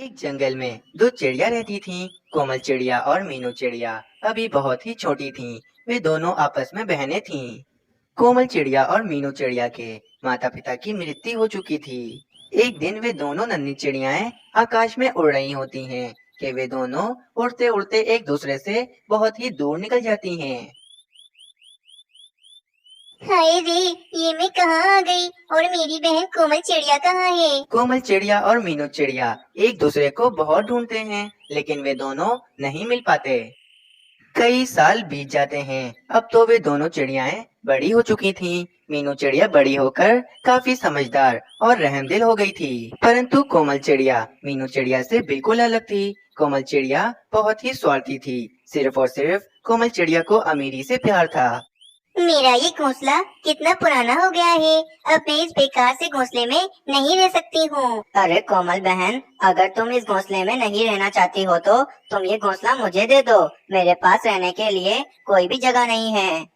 एक जंगल में दो चिड़िया रहती थीं, कोमल चिड़िया और मीनू चिड़िया। अभी बहुत ही छोटी थीं। वे दोनों आपस में बहनें थीं। कोमल चिड़िया और मीनू चिड़िया के माता पिता की मृत्यु हो चुकी थी। एक दिन वे दोनों नन्ही चिड़ियाएं आकाश में उड़ रही होती हैं कि वे दोनों उड़ते उड़ते एक दूसरे से बहुत ही दूर निकल जाती हैं। हाय रे, ये मैं कहाँ आ गई और मेरी बहन कोमल चिड़िया कहाँ है? कोमल चिड़िया और मीनू चिड़िया एक दूसरे को बहुत ढूंढते हैं, लेकिन वे दोनों नहीं मिल पाते। कई साल बीत जाते हैं। अब तो वे दोनों चिड़ियाएं बड़ी हो चुकी थीं। मीनू चिड़िया बड़ी होकर काफी समझदार और रहमदिल हो गई थी, परंतु कोमल चिड़िया मीनू चिड़िया से बिल्कुल अलग थी। कोमल चिड़िया बहुत ही स्वार्थी थी। सिर्फ और सिर्फ कोमल चिड़िया को अमीरी से प्यार था। मेरा ये घोंसला कितना पुराना हो गया है। अब मैं इस बेकार से घोंसले में नहीं रह सकती हूँ। अरे कोमल बहन, अगर तुम इस घोंसले में नहीं रहना चाहती हो तो तुम ये घोंसला मुझे दे दो। मेरे पास रहने के लिए कोई भी जगह नहीं है।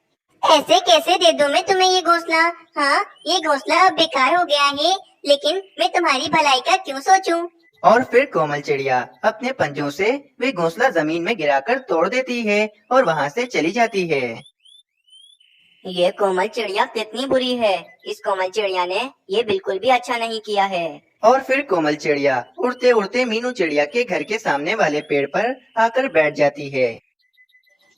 ऐसे कैसे दे दूँ मैं तुम्हें ये घोंसला? हाँ, ये घोंसला अब बेकार हो गया है, लेकिन मैं तुम्हारी भलाई का क्यों सोचूं? और फिर कोमल चिड़िया अपने पंजों से वे घोंसला जमीन में गिराकर तोड़ देती है और वहाँ से चली जाती है। ये कोमल चिड़िया कितनी बुरी है। इस कोमल चिड़िया ने ये बिल्कुल भी अच्छा नहीं किया है। और फिर कोमल चिड़िया उड़ते उड़ते मीनू चिड़िया के घर के सामने वाले पेड़ पर आकर बैठ जाती है।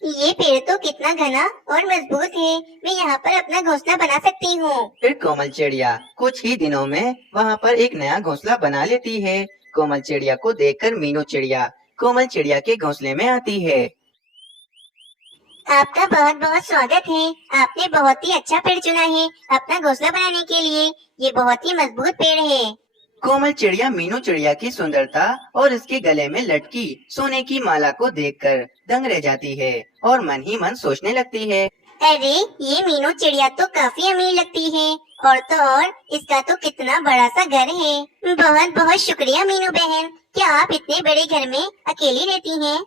ये पेड़ तो कितना घना और मजबूत है, मैं यहाँ पर अपना घोंसला बना सकती हूँ। फिर कोमल चिड़िया कुछ ही दिनों में वहाँ पर एक नया घोंसला बना लेती है। कोमल चिड़िया को देखकर मीनू चिड़िया कोमल चिड़िया के घोंसले में आती है। आपका बहुत बहुत स्वागत है। आपने बहुत ही अच्छा पेड़ चुना है अपना घोंसला बनाने के लिए। ये बहुत ही मजबूत पेड़ है। कोमल चिड़िया मीनू चिड़िया की सुंदरता और इसके गले में लटकी सोने की माला को देखकर दंग रह जाती है और मन ही मन सोचने लगती है। अरे, ये मीनू चिड़िया तो काफी अमीर लगती है। और तो और इसका तो कितना बड़ा सा घर है। बहुत बहुत शुक्रिया मीनू बहन। क्या आप इतने बड़े घर में अकेली रहती हैं?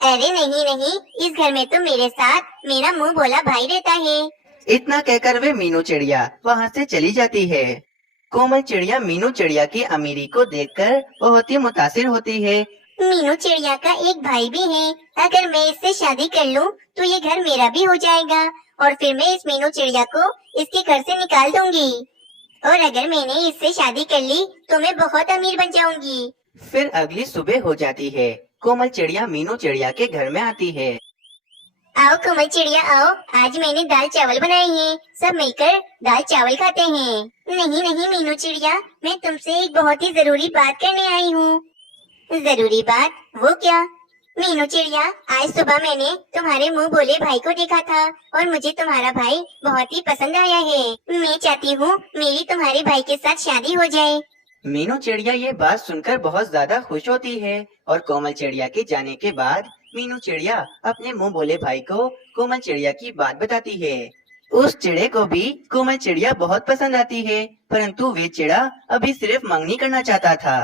अरे नहीं नहीं, इस घर में तो मेरे साथ मेरा मुंह बोला भाई रहता है। इतना कहकर वे मीनू चिड़िया वहाँ से चली जाती है। कोमल चिड़िया मीनू चिड़िया की अमीरी को देखकर बहुत ही मुतासिर होती है। मीनू चिड़िया का एक भाई भी है। अगर मैं इससे शादी कर लूं तो ये घर मेरा भी हो जाएगा और फिर मैं इस मीनू चिड़िया को इसके घर से निकाल दूंगी। और अगर मैंने इससे शादी कर ली तो मैं बहुत अमीर बन जाऊंगी। फिर अगली सुबह हो जाती है। कोमल चिड़िया मीनू चिड़िया के घर में आती है। आओ कोमल चिड़िया आओ, आज मैंने दाल चावल बनाए हैं। सब मिलकर दाल चावल खाते हैं। नहीं नहीं मीनू चिड़िया, मैं तुमसे एक बहुत ही जरूरी बात करने आई हूँ। जरूरी बात? वो क्या? मीनू चिड़िया, आज सुबह मैंने तुम्हारे मुंह बोले भाई को देखा था और मुझे तुम्हारा भाई बहुत ही पसंद आया है। मैं चाहती हूँ मेरी तुम्हारे भाई के साथ शादी हो जाए। मीनू चिड़िया ये बात सुनकर बहुत ज्यादा खुश होती है और कोमल चिड़िया के जाने के बाद मीनू चिड़िया अपने मुंह बोले भाई को कोमल चिड़िया की बात बताती है। उस चिड़े को भी कोमल चिड़िया बहुत पसंद आती है, परंतु वे चिड़ा अभी सिर्फ मंगनी करना चाहता था।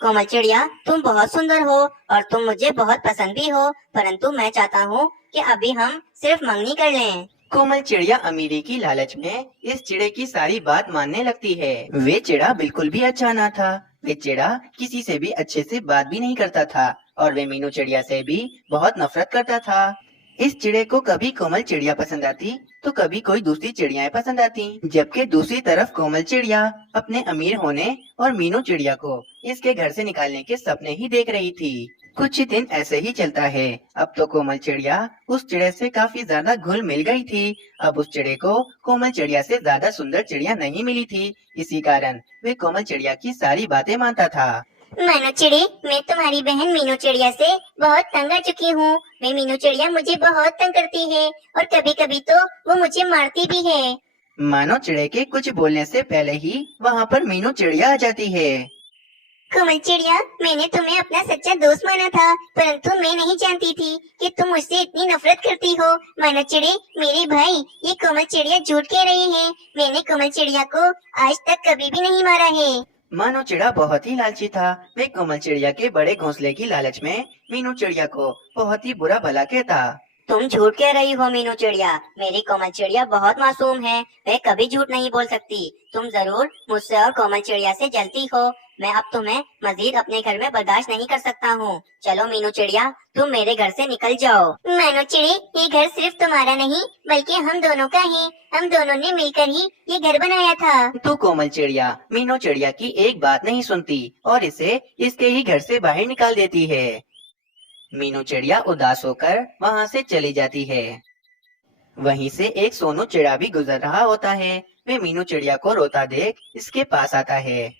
कोमल चिड़िया, तुम बहुत सुंदर हो और तुम मुझे बहुत पसंद भी हो, परंतु मैं चाहता हूँ कि अभी हम सिर्फ मंगनी कर लें। कोमल चिड़िया अमीरी की लालच में इस चिड़े की सारी बात मानने लगती है। वे चिड़ा बिल्कुल भी अच्छा ना था। वे चिड़ा किसी से भी अच्छे से बात भी नहीं करता था और वे मीनू चिड़िया से भी बहुत नफरत करता था। इस चिड़े को कभी कोमल चिड़िया पसंद आती तो कभी कोई दूसरी चिड़ियाएं पसंद आती, जबकि दूसरी तरफ कोमल चिड़िया अपने अमीर होने और मीनू चिड़िया को इसके घर से निकालने के सपने ही देख रही थी। कुछ ही दिन ऐसे ही चलता है। अब तो कोमल चिड़िया उस चिड़े से काफी ज्यादा घुल मिल गई थी। अब उस चिड़े को कोमल चिड़िया से ज्यादा सुंदर चिड़िया नहीं मिली थी। इसी कारण वे कोमल चिड़िया की सारी बातें मानता था। मानो चिड़े, मैं तुम्हारी बहन मीनू चिड़िया से बहुत तंग आ चुकी हूँ। वे मीनू चिड़िया मुझे बहुत तंग करती है और कभी कभी तो वो मुझे मारती भी है। मानो चिड़े के कुछ बोलने से पहले ही वहाँ पर मीनू चिड़िया आ जाती है। कोमल चिड़िया, मैंने तुम्हें अपना सच्चा दोस्त माना था, परंतु मैं नहीं जानती थी कि तुम मुझसे इतनी नफरत करती हो। मानो चिड़े, मेरे भाई, ये कोमल चिड़िया झूठ कह रही है। मैंने कोमल चिड़िया को आज तक कभी भी नहीं मारा है। मानो चिड़ा बहुत ही लालची था। वे कोमल चिड़िया के बड़े घोंसले की लालच में मीनू चिड़िया को बहुत ही बुरा भला कहता। तुम झूठ कह रही हो मीनू चिड़िया। मेरी कोमल चिड़िया बहुत मासूम है, वह कभी झूठ नहीं बोल सकती। तुम जरूर मुझसे और कोमल चिड़िया से जलती हो। मैं अब तुम्हें मजीद अपने घर में बर्दाश्त नहीं कर सकता हूँ। चलो मीनू चिड़िया, तुम मेरे घर से निकल जाओ। मानो चिड़ी, ये घर सिर्फ तुम्हारा नहीं बल्कि हम दोनों का है। हम दोनों ने मिलकर ही ये घर बनाया था। तो कोमल चिड़िया मीनू चिड़िया की एक बात नहीं सुनती और इसे इसके ही घर से बाहर निकाल देती है। मीनू चिड़िया उदास होकर वहाँ से चली जाती है। वहीं से एक सोनू चिड़ा भी गुजर रहा होता है। वे मीनू चिड़िया को रोता देख इसके पास आता है।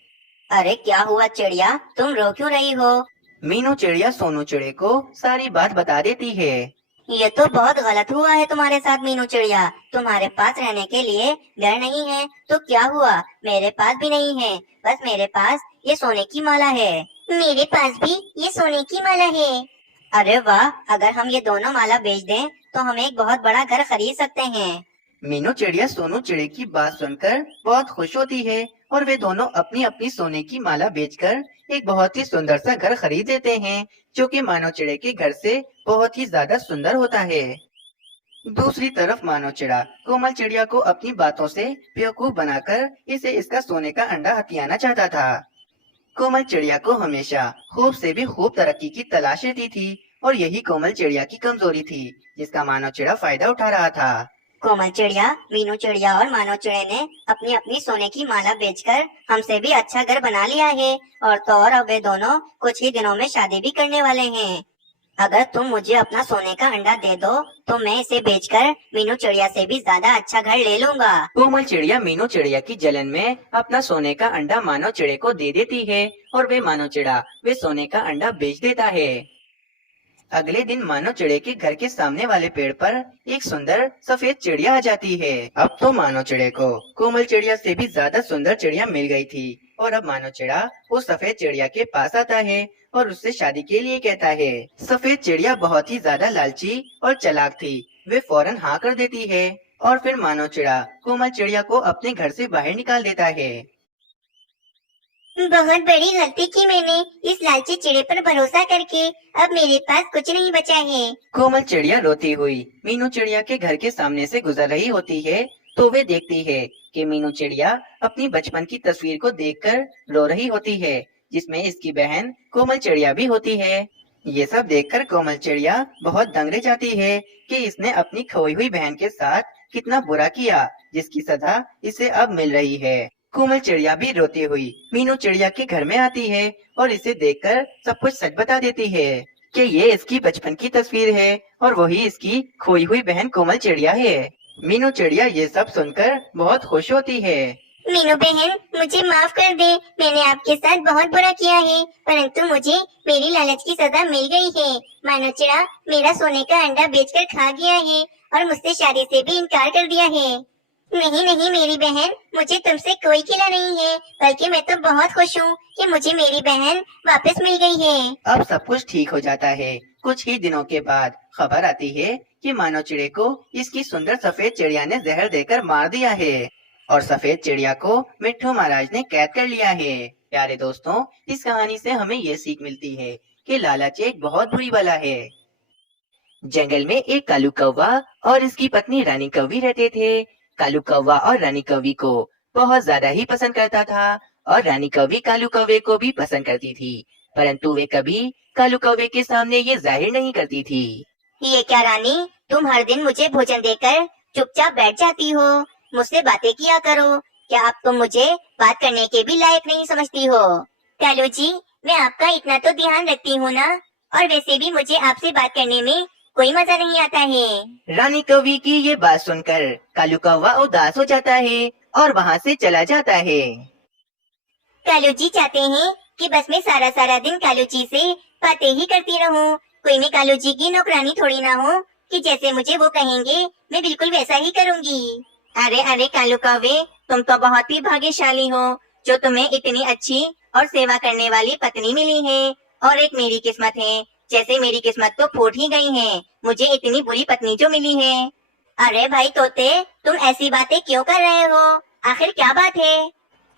अरे क्या हुआ चिड़िया, तुम रो क्यों रही हो? मीनू चिड़िया सोनू चिड़े को सारी बात बता देती है। ये तो बहुत गलत हुआ है तुम्हारे साथ मीनू चिड़िया। तुम्हारे पास रहने के लिए घर नहीं है तो क्या हुआ? मेरे पास भी नहीं है, बस मेरे पास ये सोने की माला है। मेरे पास भी ये सोने की माला है। अरे वाह, अगर हम ये दोनों माला बेच दें तो हम एक बहुत बड़ा घर खरीद सकते हैं। मीनू चिड़िया सोनू चिड़े की बात सुनकर बहुत खुश होती है और वे दोनों अपनी अपनी सोने की माला बेचकर एक बहुत ही सुंदर सा घर खरीद लेते हैं, जो कि मानव चिड़े के घर से बहुत ही ज्यादा सुंदर होता है। दूसरी तरफ मानव चिड़ा कोमल चिड़िया को अपनी बातों से बेवकूफ बनाकर इसे इसका सोने का अंडा हथियाना चाहता था। कोमल चिड़िया को हमेशा खूब से भी खूब तरक्की की तलाश रहती थी और यही कोमल चिड़िया की कमजोरी थी, जिसका मानव चिड़ा फायदा उठा रहा था। कोमल चिड़िया, मीनू चिड़िया और मानव चिड़े ने अपनी अपनी सोने की माला बेचकर हमसे भी अच्छा घर बना लिया है और तो और अब वे दोनों कुछ ही दिनों में शादी भी करने वाले हैं। अगर तुम मुझे अपना सोने का अंडा दे दो तो मैं इसे बेचकर मीनू चिड़िया से भी ज्यादा अच्छा घर ले लूंगा। कोमल चिड़िया मीनू चिड़िया की जलन में अपना सोने का अंडा मानव चिड़े को दे देती है और वे मानव चिड़ा वे सोने का अंडा बेच देता है। अगले दिन मानव चिड़े के घर के सामने वाले पेड़ पर एक सुंदर सफेद चिड़िया आ जाती है। अब तो मानव चिड़े को कोमल चिड़िया से भी ज्यादा सुंदर चिड़िया मिल गई थी और अब मानव चिड़ा वो सफेद चिड़िया के पास आता है और उससे शादी के लिए कहता है। सफेद चिड़िया बहुत ही ज्यादा लालची और चालाक थी। वे फौरन हाँ कर देती है और फिर मानव चिड़ा कोमल चिड़िया को अपने घर से बाहर निकाल देता है। बहुत बड़ी गलती की मैंने इस लालची चिड़े पर भरोसा करके। अब मेरे पास कुछ नहीं बचा है। कोमल चिड़िया रोती हुई मीनू चिड़िया के घर के सामने से गुजर रही होती है तो वे देखती है कि मीनू चिड़िया अपनी बचपन की तस्वीर को देखकर रो रही होती है, जिसमें इसकी बहन कोमल चिड़िया भी होती है। ये सब देखकर कोमल चिड़िया बहुत दंग रह जाती है कि इसने अपनी खोई हुई बहन के साथ कितना बुरा किया, जिसकी सजा इसे अब मिल रही है। कोमल चिड़िया भी रोती हुई मीनू चिड़िया के घर में आती है और इसे देखकर सब कुछ सच बता देती है कि ये इसकी बचपन की तस्वीर है और वही इसकी खोई हुई बहन कोमल चिड़िया है। मीनू चिड़िया ये सब सुनकर बहुत खुश होती है। मीनू बहन, मुझे माफ कर दे। मैंने आपके साथ बहुत बुरा किया है, परंतु मुझे मेरी लालच की सजा मिल गई है। मानव चिड़ा मेरा सोने का अंडा बेचकर खा गया है और मुझसे शादी से भी इनकार कर दिया है। नहीं नहीं मेरी बहन, मुझे तुमसे कोई गिला नहीं है, बल्कि मैं तो बहुत खुश हूँ कि मुझे मेरी बहन वापस मिल गई है। अब सब कुछ ठीक हो जाता है। कुछ ही दिनों के बाद खबर आती है कि मानव चिड़े को इसकी सुंदर सफेद चिड़िया ने जहर देकर मार दिया है और सफेद चिड़िया को मिट्ठू महाराज ने कैद कर लिया है। प्यारे दोस्तों, इस कहानी से हमें ये सीख मिलती है कि लालच एक बहुत बुरी बला है। जंगल में एक कालू कौवा और इसकी पत्नी रानी कौवी रहते थे। कालू कौवा और रानी कौवी को बहुत ज्यादा ही पसंद करता था और रानी कौवी कालू कौवे को भी पसंद करती थी, परंतु वे कभी कालू कौवे के सामने ये जाहिर नहीं करती थी। ये क्या रानी, तुम हर दिन मुझे भोजन देकर चुपचाप बैठ जाती हो, मुझसे बातें किया करो। क्या अब तुम मुझे बात करने के भी लायक नहीं समझती हो? कालू जी, मैं आपका इतना तो ध्यान रखती हूँ ना, और वैसे भी मुझे आपसे बात करने में कोई मजा नहीं आता है। रानी कौवी की ये बात सुनकर कालू कौवा उदास हो जाता है और वहाँ से चला जाता है। कालू जी चाहते हैं कि बस मैं सारा सारा दिन कालू जी से बातें ही करती रहूं। कोई मैं कालू जी की नौकरानी थोड़ी ना हूँ कि जैसे मुझे वो कहेंगे मैं बिल्कुल वैसा ही करूँगी। अरे अरे कालू कौवे, तुम तो बहुत ही भाग्यशाली हो जो तुम्हें इतनी अच्छी और सेवा करने वाली पत्नी मिली है। और एक मेरी किस्मत है, जैसे मेरी किस्मत तो फूट ही गई है, मुझे इतनी बुरी पत्नी जो मिली है। अरे भाई तोते, तुम ऐसी बातें क्यों कर रहे हो? आखिर क्या बात है?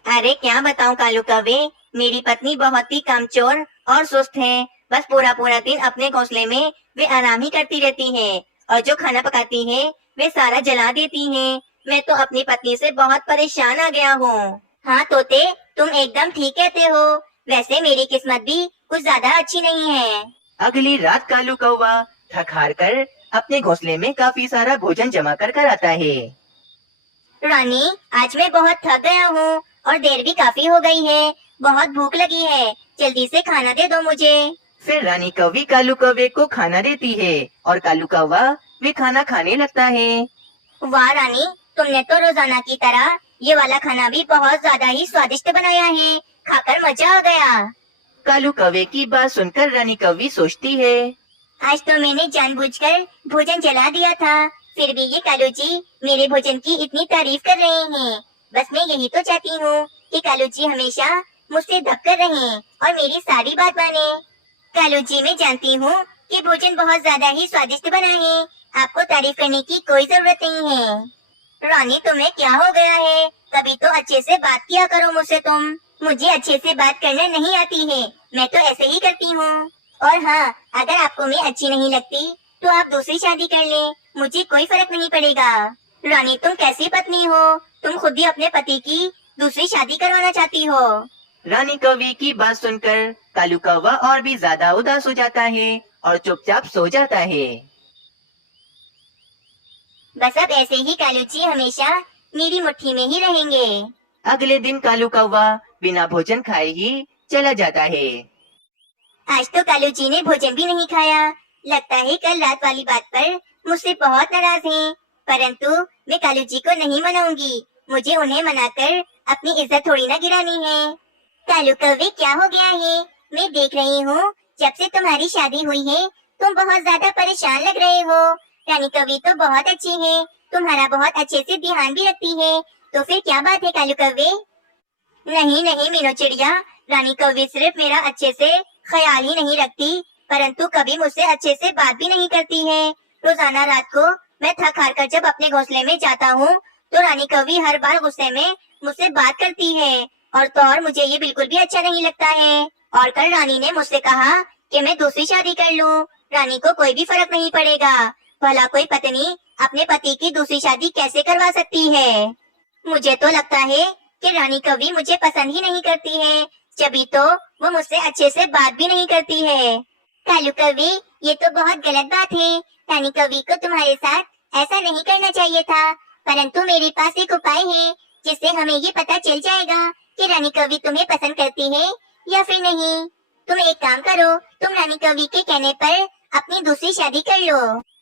अरे क्या बताऊं कालू कौवे, मेरी पत्नी बहुत ही कामचोर और सुस्त है। बस पूरा पूरा दिन अपने घोंसले में वे आराम ही करती रहती है और जो खाना पकाती है वे सारा जला देती है। मैं तो अपनी पत्नी से बहुत परेशान आ गया हूँ। हाँ तोते, तुम एकदम ठीक कहते हो। वैसे मेरी किस्मत भी कुछ ज्यादा अच्छी नहीं है। अगली रात कालू कौवा थक हार कर अपने घोंसले में काफी सारा भोजन जमा कर कर आता है। रानी, आज मैं बहुत थक गया हूँ और देर भी काफी हो गई है। बहुत भूख लगी है, जल्दी से खाना दे दो मुझे। फिर रानी कौवी कालू कौवे को खाना देती है और कालू कौवा वे खाना खाने लगता है। वाह रानी, तुमने तो रोजाना की तरह ये वाला खाना भी बहुत ज्यादा ही स्वादिष्ट बनाया है। खाकर मजा आ गया। कालू कौवे की बात सुनकर रानी कौवी सोचती है, आज तो मैंने जानबूझकर भोजन जला दिया था, फिर भी ये कालू जी मेरे भोजन की इतनी तारीफ कर रहे हैं। बस मैं यही तो चाहती हूँ कि कालू जी हमेशा मुझसे दबकर रहें और मेरी सारी बात माने। कालू जी, मैं जानती हूँ कि भोजन बहुत ज्यादा ही स्वादिष्ट बना है, आपको तारीफ करने की कोई जरूरत नहीं है। रानी, तुम्हें क्या हो गया है? कभी तो अच्छे से बात किया करो मुझसे तुम। मुझे अच्छे से बात करना नहीं आती है, मैं तो ऐसे ही करती हूँ। और हाँ, अगर आपको मैं अच्छी नहीं लगती तो आप दूसरी शादी कर लें, मुझे कोई फर्क नहीं पड़ेगा। रानी, तुम कैसी पत्नी हो? तुम खुद ही अपने पति की दूसरी शादी करवाना चाहती हो। रानी कौवी की बात सुनकर कालू कौवा और भी ज्यादा उदास हो जाता है और चुपचाप सो जाता है। बस अब ऐसे ही कालू जी हमेशा मेरी मुट्ठी में ही रहेंगे। अगले दिन कालू कौवा बिना भोजन खाए ही चला जाता है। आज तो कालू जी ने भोजन भी नहीं खाया। लगता है कल रात वाली बात पर मुझसे बहुत नाराज हैं। परंतु मैं कालू जी को नहीं मनाऊंगी। मुझे उन्हें मनाकर अपनी इज्जत थोड़ी ना गिरानी है। कालू कौवे, क्या हो गया है? मैं देख रही हूँ जब से तुम्हारी शादी हुई है तुम बहुत ज्यादा परेशान लग रहे हो। रानी कौवी तो बहुत अच्छी है, तुम्हारा बहुत अच्छे से ध्यान भी रखती है। तो फिर क्या बात है कालू कौवे? नहीं नहीं मीनू चिड़िया, रानी कौवी सिर्फ मेरा अच्छे से ख्याल ही नहीं रखती, परंतु कभी मुझसे अच्छे से बात भी नहीं करती है। रोजाना रात को मैं थक हार कर जब अपने घोंसले में जाता हूँ तो रानी कौवी हर बार गुस्से में मुझसे बात करती है और मुझे ये बिल्कुल भी अच्छा नहीं लगता है। और कल रानी ने मुझसे कहा कि मैं दूसरी शादी कर लूँ। रानी को कोई भी फर्क नहीं पड़ेगा। भला कोई पत्नी अपने पति की दूसरी शादी कैसे करवा सकती है? मुझे तो लगता है कि रानी कभी मुझे पसंद ही नहीं करती है, जभी तो वो मुझसे अच्छे से बात भी नहीं करती है। कालू कौवी, ये तो बहुत गलत बात है। रानी कौवी को तुम्हारे साथ ऐसा नहीं करना चाहिए था, परंतु मेरे पास एक उपाय है जिससे हमें ये पता चल जाएगा कि रानी कौवी तुम्हें पसंद करती है या फिर नहीं। तुम एक काम करो, तुम रानी कौवी के कहने पर अपनी दूसरी शादी कर लो।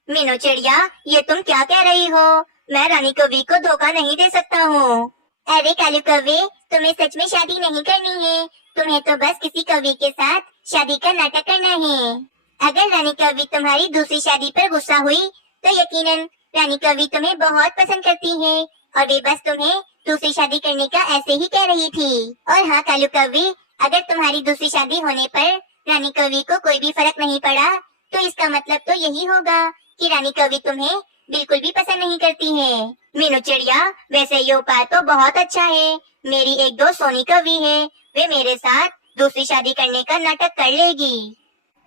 मीनू चिड़िया, ये तुम क्या कह रही हो? मैं रानी कौवी को धोखा नहीं दे सकता हूँ। अरे कालू कौवे, तुम्हें सच में शादी नहीं करनी है, तुम्हें तो बस किसी कवि के साथ शादी का नाटक करना है। अगर रानी कौवी तुम्हारी दूसरी शादी पर गुस्सा हुई तो यकीनन रानी कौवी तुम्हें बहुत पसंद करती है और वे बस तुम्हें दूसरी शादी करने का ऐसे ही कह रही थी। और हाँ कालू कौवी, अगर तुम्हारी दूसरी शादी होने पर रानी कौवी को कोई भी फर्क नहीं पड़ा तो इसका मतलब तो यही होगा कि रानी कौवी तुम्हें बिल्कुल भी पसंद नहीं करती है। मीनू चिड़िया, वैसे ये उपाय तो बहुत अच्छा है। मेरी एक दोस्त सोनी कौवी है, वे मेरे साथ दूसरी शादी करने का नाटक कर लेगी।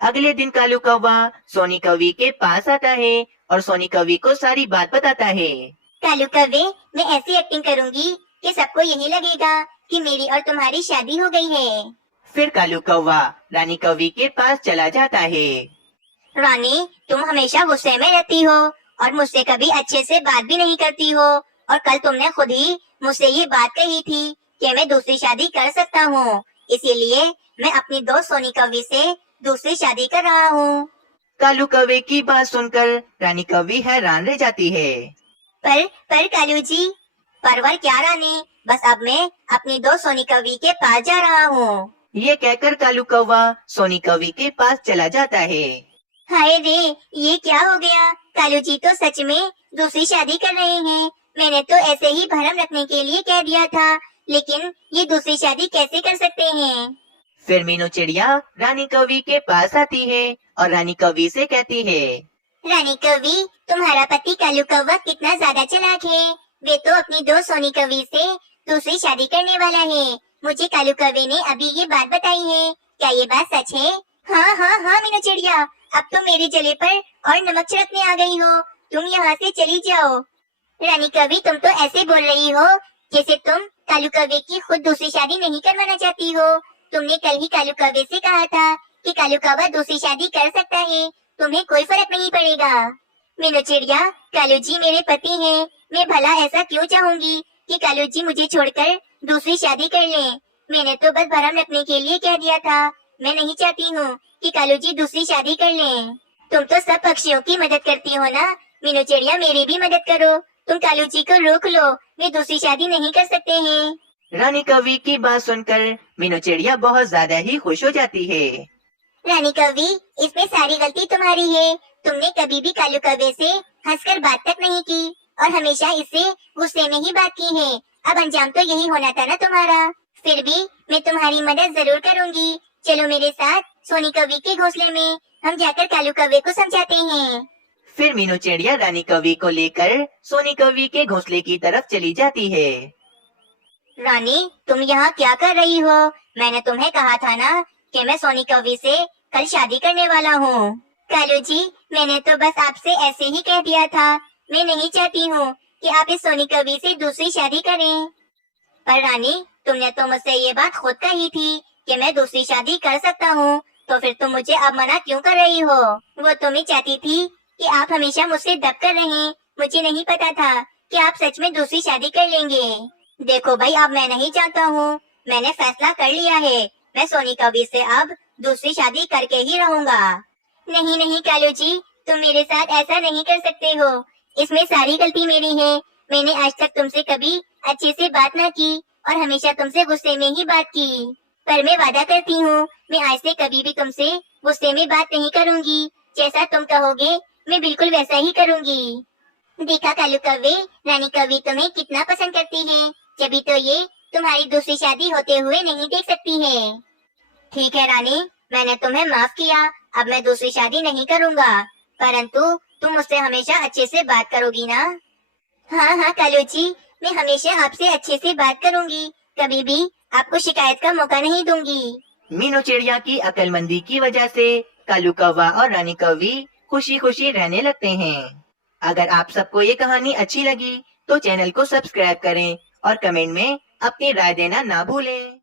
अगले दिन कालू कौवा सोनी कौवी के पास आता है और सोनी कौवी को सारी बात बताता है। कालू कौवे, मैं ऐसी एक्टिंग करूंगी कि सबको यही लगेगा कि मेरी और तुम्हारी शादी हो गई है। फिर कालू कौवा रानी कौवी के पास चला जाता है। रानी, तुम हमेशा गुस्से में रहती हो और मुझसे कभी अच्छे से बात भी नहीं करती हो, और कल तुमने खुद ही मुझसे ये बात कही थी कि मैं दूसरी शादी कर सकता हूँ, इसीलिए मैं अपनी दोस्त सोनी कौवी से दूसरी शादी कर रहा हूँ। कालू कौवे की बात सुनकर रानी कौवी हैरान रह जाती है। पर कालू जी, परवर क्या रानी, बस अब मैं अपनी दोस्त सोनी कौवी के पास जा रहा हूँ। ये कहकर कालू कौवा सोनी कौवी के पास चला जाता है। हाय रे, ये क्या हो गया? कालू जी तो सच में दूसरी शादी कर रहे हैं। मैंने तो ऐसे ही भरम रखने के लिए कह दिया था, लेकिन ये दूसरी शादी कैसे कर सकते हैं? फिर मीनू चिड़िया रानी कौवी के पास आती है और रानी कौवी से कहती है, रानी कौवी, तुम्हारा पति कालू कौवा कितना ज्यादा चालाक है। वे तो अपनी दोस्त सोनी कौवी से दूसरी शादी करने वाला है। मुझे कालू कौवे ने अभी ये बात बताई है। क्या ये बात सच है? हाँ हाँ हाँ मीनू चिड़िया, अब तुम मेरे जले पर और नमक छिड़कने आ गई हो। तुम यहाँ से चली जाओ। रानी कौवी, तुम तो ऐसे बोल रही हो जैसे तुम कालू कौवे की खुद दूसरी शादी नहीं करवाना चाहती हो? तुमने कल ही कालू कौवे से कहा था कि कालू कौवा दूसरी शादी कर सकता है, तुम्हें कोई फर्क नहीं पड़ेगा। मीनू चिड़िया, कालू जी मेरे पति हैं, मैं भला ऐसा क्यों चाहूंगी कि कालू जी मुझे छोड़कर दूसरी शादी कर लें। मैंने तो बस भरम रखने के लिए कह दिया था। मैं नहीं चाहती हूँ कि कालू जी दूसरी शादी कर लें। तुम तो सब पक्षियों की मदद करती हो ना, मीनू चिड़िया मेरी भी मदद करो। तुम कालू जी को रोक लो, वे दूसरी शादी नहीं कर सकते हैं। रानी कौवी की बात सुनकर मीनू चिड़िया बहुत ज्यादा ही खुश हो जाती है। रानी कौवी, इसमें सारी गलती तुम्हारी है। तुमने कभी भी कालू कौवे से हंसकर बात तक नहीं की और हमेशा इससे गुस्से में ही बात की है। अब अंजाम तो यही होना था ना तुम्हारा। फिर भी मैं तुम्हारी मदद जरूर करूंगी। चलो मेरे साथ सोनी कौवी के घोंसले में, हम जाकर कालू कौवे को समझाते हैं। फिर मीनू चिड़िया रानी कौवी को लेकर सोनी कौवी के घोंसले की तरफ चली जाती है। रानी, तुम यहाँ क्या कर रही हो? मैंने तुम्हें कहा था ना कि मैं सोनी कौवी से कल शादी करने वाला हूँ। कालू जी, मैंने तो बस आपसे ऐसे ही कह दिया था। मैं नहीं चाहती हूँ कि आप इस सोनी कौवी से दूसरी शादी करें। पर रानी, तुमने तो मुझसे ये बात खुद कही थी कि मैं दूसरी शादी कर सकता हूँ, तो फिर तुम मुझे अब मना क्यों कर रही हो? वो तुम ही चाहती थी कि आप हमेशा मुझसे दब कर रहें। मुझे नहीं पता था कि आप सच में दूसरी शादी कर लेंगे। देखो भाई, अब मैं नहीं चाहता हूँ। मैंने फैसला कर लिया है। मैं सोनी कौवी से अब दूसरी शादी करके ही रहूंगा। नहीं नहीं कालू जी, तुम मेरे साथ ऐसा नहीं कर सकते हो। इसमें सारी गलती मेरी है। मैंने आज तक तुमसे कभी अच्छे से बात ना की और हमेशा तुमसे गुस्से में ही बात की। पर मैं वादा करती हूँ, मैं आज से कभी भी तुमसे गुस्से में बात नहीं करूँगी। जैसा तुम कहोगे मैं बिल्कुल वैसा ही करूँगी। देखा कालू कौवे, रानी कौवी तुम्हें कितना पसंद करती है, जभी तो ये तुम्हारी दूसरी शादी होते हुए नहीं देख सकती है। ठीक है रानी, मैंने तुम्हें माफ किया। अब मैं दूसरी शादी नहीं करूँगा, परंतु तुम मुझसे हमेशा अच्छे से बात करोगी ना? हाँ हाँ कालू जी, मैं हमेशा आपसे अच्छे से बात करूँगी। कभी भी आपको शिकायत का मौका नहीं दूंगी। मीनू चिड़िया की अक्लमंदी की वजह से कालू कौवा और रानी कौवी खुशी खुशी रहने लगते हैं। अगर आप सबको ये कहानी अच्छी लगी तो चैनल को सब्सक्राइब करें और कमेंट में अपनी राय देना ना भूलें।